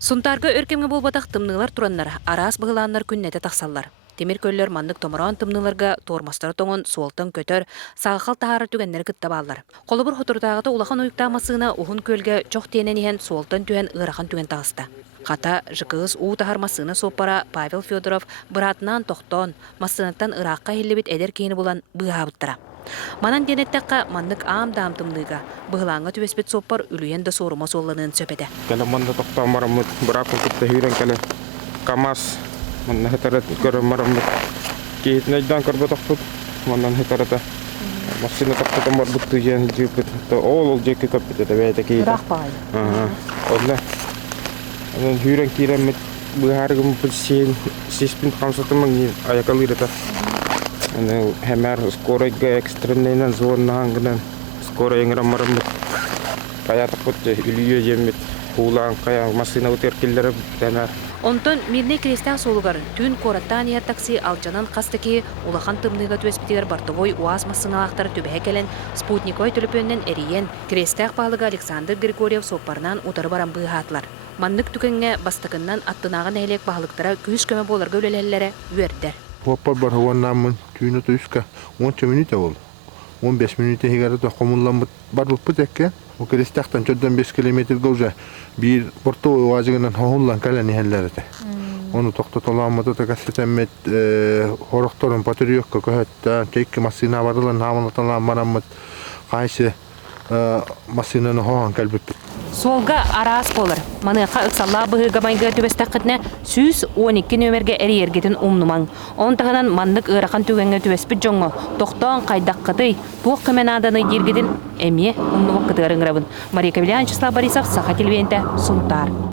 Сунтарга өркемге болбатақ тымнылар тураннар, арас бұғыланнар күннеті тақсаллар. Темир көллер маннык томыран тымныларга тормастар тоңын суолтан көтөр, сағақал тахары түгеннер кыттабаллар. Қолыбыр хотурдағыта улахан уйықтамасына ухун көлге чоқ тенен иен суолтан түген ырахан түген тағыста. Қата жықыз уу тахармасына сопара Павел Федоров бұратынан тоқтон, масынаттан ыраққа хеллебет әдер кейіні болан бұғабыттыра. Манан денеттаққа маннык аам дамтымдыға бұғылаңға түвеспет соппар үлуен да сорума солланын сөпеді. Кәлі манда тоқтан марамыд, бірақ күтті хүйрен кәлі камаз, манна хетарет көрі марамыд. Кейтін айдан көрбі тоқтыд, маннан хетарета. Масына тоқтыдан бар бұтты жен жүйпіт. Ол жекі көппіт еді бәйті кейді. Бұрақ бағай. Олда. Хүйрен кейремет бұғарығым бұл сеспін қамсатымың аяқалыр еді. Хәмәр скоройга экстремнейнен зоннағыңғынан скорой еңірі марамыд. Каятық бұтты үлүйе жемет. Хулан кая машина өтеркелері тәнәр. Онтон мирне крестен солугар түн кораттан ер такси алчанан қастыки улахан тымныға төспетігер бартовой уаз масыналақтар түбәе келен спутниковой түліпөннен әриен крестәк бағылыға Александр Григорьев сопарынан утары баран бұғатлар. Маннык түкенге бастықыннан аттынағын әйлек бағылықтара күш көмі боларға өлелелері өрдер. Hoppa бар оннамын түйіні түйіске 10 минута болды. 15 минута хигарыда қомыллан бар бұппы тәкке. О крестақтан 4-5 километрге уже бір портовой уазығынан хоғыллан кәлін ехелләрді. Оны тоқтат оламыды да кәсетәмет хорықтарын патриотка көһәттә тәйкі масына барылан намылаталан марамыд қайсы масынаны хоған кәлбіппі. Солга арас болыр. Маныqa ыксалла бұғыға майға түбестақытны сүз 12 нөмерге әрергетін умнумаң. Он тағынан маннык ырақан түгенге түбеспі жоңы. Тоқтан қайдаққыды туық көмен аданы ергетін әме умнумақ қытығырың рабын. Мария Кавилянчысла Борисов, Саха телевенті, Сунтар.